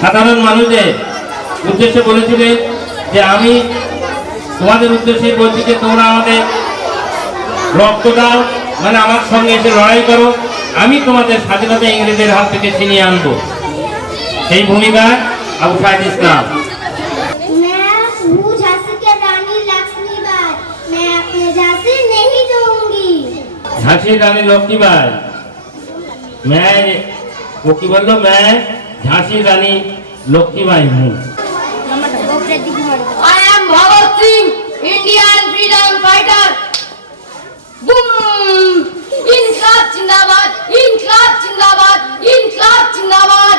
সাধারণ মানুষদের উদ্দেশ্যে বলেছিলেন যে আমি তোমাদের উদ্দেশ্যে বলছি যে তোমরা আমাদের রক্ত দাও, মানে আমার সঙ্গে এসে লড়াই করো, আমি তোমাদের স্বাধীনতা ইংরেজের হাত থেকে ছিনিয়ে আনবো। সেই ভূমিকায় আবু সাইদ ইসলাম। झांसी रानी लक्ष्मीबाई, मैं वो की बोल लो, मैं झांसी रानी लक्ष्मीबाई हूँ। I am Bhagat Singh, Indian freedom fighter. Boom! Inqilab Zindabad, Inqilab Zindabad, Inqilab Zindabad.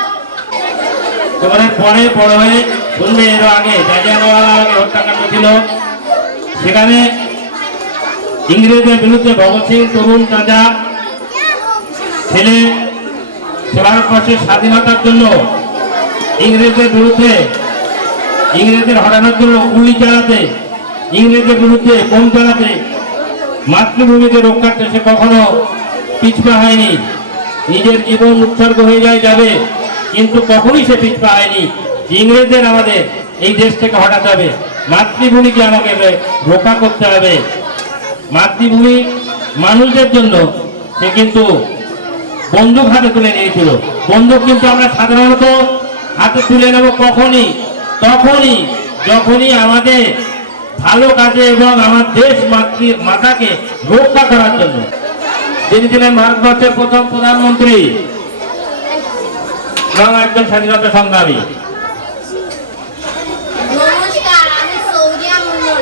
তোমার পরে বড় হয়ে শুনবে এর আগে জালিয়ানওয়ালাবাগে হত্যাকাণ্ড ছিল, সেখানে ইংরেজদের বিরুদ্ধে ভগৎ সিং তরুণ তাজা ছেলে ভারতবর্ষের স্বাধীনতার জন্য ইংরেজদের বিরুদ্ধে, ইংরেজদের হটানোর জন্য গুলি চালাতে, ইংরেজদের বিরুদ্ধে বোম চালাতে, মাতৃভূমিকে রক্ষার্থে সে কখনো পিছপা হয়নি। নিজের জীবন উৎসর্গ হয়ে যাবে, কিন্তু কখনোই সে পিছপা হয়নি। ইংরেজদের আমাদের এই দেশ থেকে হটাতে হবে, মাতৃভূমিকে আমাকে রক্ষা করতে হবে। মাতৃভূমি মানুষদের জন্য সে কিন্তু বন্দুক হাতে তুলে নিয়েছিল। বন্দুক কিন্তু আমরা সাধারণত হাতে তুলে নেব তখনই যখনই আমাদের ভালো কাজে এবং আমার দেশ মাতাকে রক্ষা করার জন্য। তিনি ছিলেন ভারতবর্ষের প্রথম প্রধানমন্ত্রী এবং একজন স্বাধীনতা সংগ্রামী। নমস্কার, আমি সৌরিয়া মন্ডল।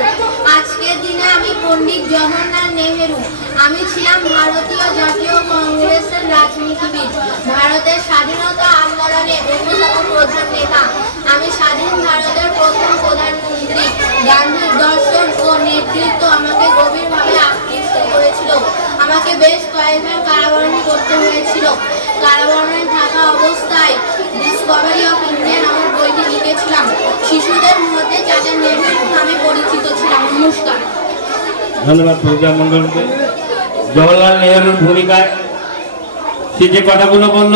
আজকের দিনে আমি পণ্ডিত জওহরলাল নেহেরু। আমি ছিলাম ভারতীয় জাতীয় কংগ্রেসের রাজনীতিবিদ, ভারতের স্বাধীনতা আন্দোলনের অন্যতম প্রধান নেতা। আমি স্বাধীন ভারতের প্রথম প্রধানমন্ত্রী। গান্ধীর দর্শন ও নেতৃত্ব আমাকে গভীরভাবে আকৃষ্ট করেছিল। আমাকে বেশ কয়েকবার কারাবরণ করতে হয়েছিল। কারাবরণে থাকা অবস্থায় ডিসকভারি অফ ইন্ডিয়া নামক বইটি লিখেছিলাম। শিশুদের মধ্যে চাচা নেহেরু নামে পরিচিত ছিলাম। নমস্কার। ধন্যবাদ সৌজা মন্ডলকে। জওহরলাল নেহেরুর ভূমিকায় সে যে কথাগুলো বলল,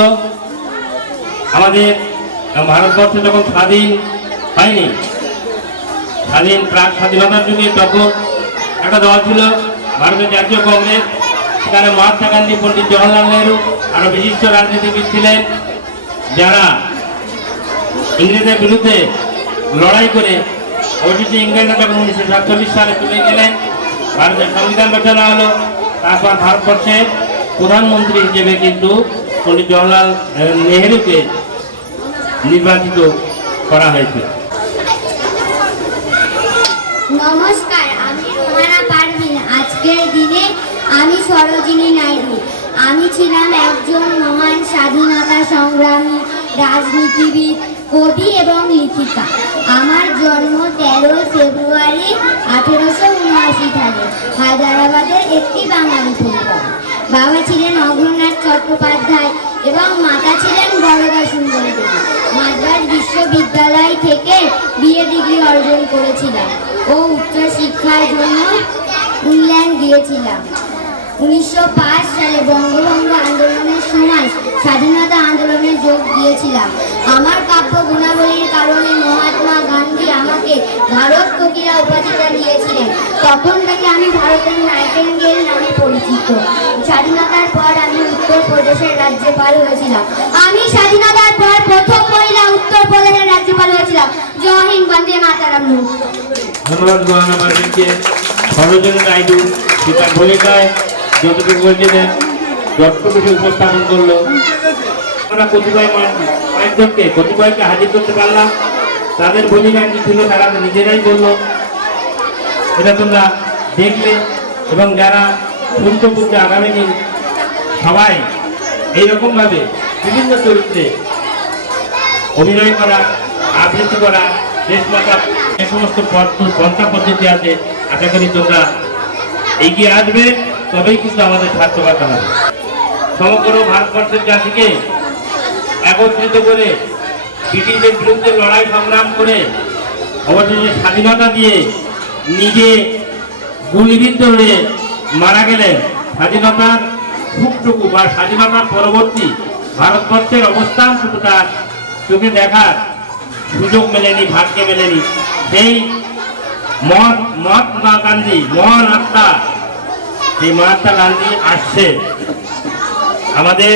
আমাদের ভারতবর্ষ যখন স্বাধীন হয়নি, প্রাক স্বাধীনতার যুগে তখন একটা দল ছিল ভারতের জাতীয় কংগ্রেস। সেখানে মহাত্মা গান্ধী, পণ্ডিত জওহরলাল নেহেরু আরো বিশিষ্ট রাজনীতিবিদ ছিলেন, যারা ইংরেজদের বিরুদ্ধে লড়াই করে অবশেষে ইংরেজরা যখন 1947 সালে চলে গেলেন, ভারতের সংবিধান রচনা হলো। তারপর ভারতবর্ষের প্রধানমন্ত্রী হিসেবে কিন্তু পণ্ডিত জওহরলাল নেহেরুকে নির্বাচিত করা হয়েছে। নমস্কার, আমি রোমানা পারভিন। আজকের দিনে আমি সরোজিনী নাইডু। আমি ছিলাম একজন মহান স্বাধীনতা সংগ্রামী, রাজনীতিবিদ, কবি এবং লেখিকা। আমার জন্ম 13 ফেব্রুয়ারি 1879 সালে হায়দ্রাবাদের একটি বাঙালি পরিবারে। বাবা ছিলেন অঘ্রনাথ চট্টোপাধ্যায় এবং মাতা ছিলেন বরদা সুন্দরী দেবী। মাদ্রাজ বিশ্ববিদ্যালয় থেকে বিএ ডিগ্রি অর্জন করেছিলাম ও উচ্চশিক্ষার জন্য ইংল্যান্ড গিয়েছিলাম। 1905 সালে বঙ্গভঙ্গ আন্দোলনের সময় স্বাধীনতা আন্দোলনে যোগ দিয়েছিলাম। আমার কাব্য গুণাবলীর কারণে মহাত্মা গান্ধী আমাকে ভারত কোকিলা উপাধিটা দিয়েছিলেন। তখন থেকে আমি ভারতের নাইটেঙ্গেল নামে পরিচিত। স্বাধীনতার পর আমি উত্তরপ্রদেশের রাজ্যপাল হয়েছিলাম। আমি স্বাধীনতার পর প্রথম মহিলা উত্তরপ্রদেশের রাজ্যপাল হয়েছিলাম। জয় হিন্দ, বন্দে মাতরম। ধন্যবাদ রোমানা পারভিনকে। সরোজিনী নাইডু তার ভূমিকায় যতটুকু বলছিলেন যতটুকু উপস্থাপন করলো, আমরা কতিপয়কে হাজির করতে পারলাম। তাদের ভূমিকা কি ছিল তারা নিজেরাই বললো, এটা তোমরা দেখলে। এবং যারা শুনতে বুঝতে আগামী দিন সবাই এইরকম ভাবে বিভিন্ন চরিত্রে অভিনয় করা, আবৃত্তি করা, দেশমাতা, যে সমস্ত পন্থা পদ্ধতি আছে, আশা করি তোমরা এগিয়ে আসবে, তবেই কিন্তু আমাদের সার্থকতা হবে। সমগ্র ভারতবর্ষের জাতিকে একত্রিত করে ব্রিটিশদের বিরুদ্ধে লড়াই সংগ্রাম করে অবশেষে স্বাধীনতা দিয়ে নিজে গুলিবিদ্ধ হয়ে মারা গেলেন। স্বাধীনতার সুখটুকু বা স্বাধীনতার পরবর্তী ভারতবর্ষের অবস্থানটুকু তার চোখে দেখার সুযোগ মেলেনি, ভাগ্যে মেলেনি। সেই মহাত্মা গান্ধী, মহান আত্মা, সেই মহাত্মা গান্ধী আসছে। আমাদের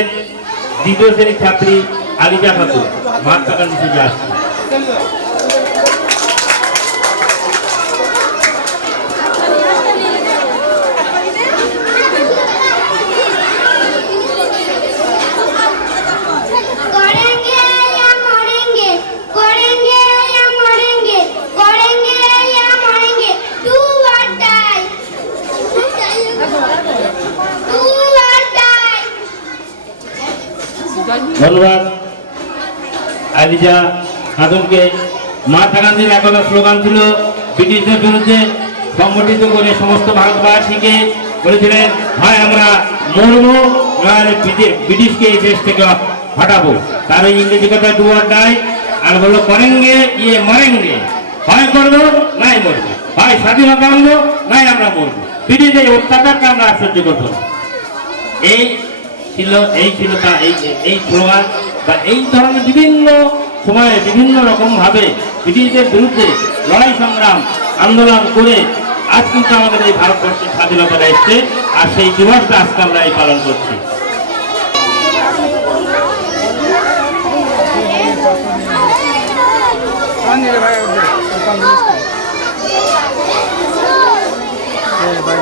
দ্বিতীয় শ্রেণীর ছাত্রী আলিজা খাতুন মহাত্মা গান্ধী থেকে আসছে। करेंगे या मरेंगे, करेंगे या मरेंगे, करेंगे या मरेंगे, do or die, do or die। ধন্যবাদ আলিজা খাতুনকে। মহাত্মা গান্ধীর একদা স্লোগান ছিল ব্রিটিশদের বিরুদ্ধে সংগঠিত করে সমস্ত ভারতবাসীকে বলেছিলেন, হয় আমরা মরবো, নয় ব্রিটিশকে এই দেশ থেকে হটাবো। তার ওই ইংরেজি কথা ডু অর ডাই, আর বললো করেঙ্গে ইয়ে মরেঙ্গে, হয় করবো নাই মরবো, হয় স্বাধীনতা আনবো নাই আমরা মরবো, ব্রিটিশদের এই অত্যাচারকে আমরা আর সহ্য করবো না। এই ছিল তার এই স্লোগান বা এই ধরনের বিভিন্ন সময়ে বিভিন্ন রকম ভাবে ব্রিটিশদের বিরুদ্ধে লড়াই সংগ্রাম আন্দোলন করে আজ কিন্তু আমাদের এই ভারতবর্ষের স্বাধীনতাটা এসছে। আর সেই দিবসটা আজকে আমরা এই পালন করছি। ভাই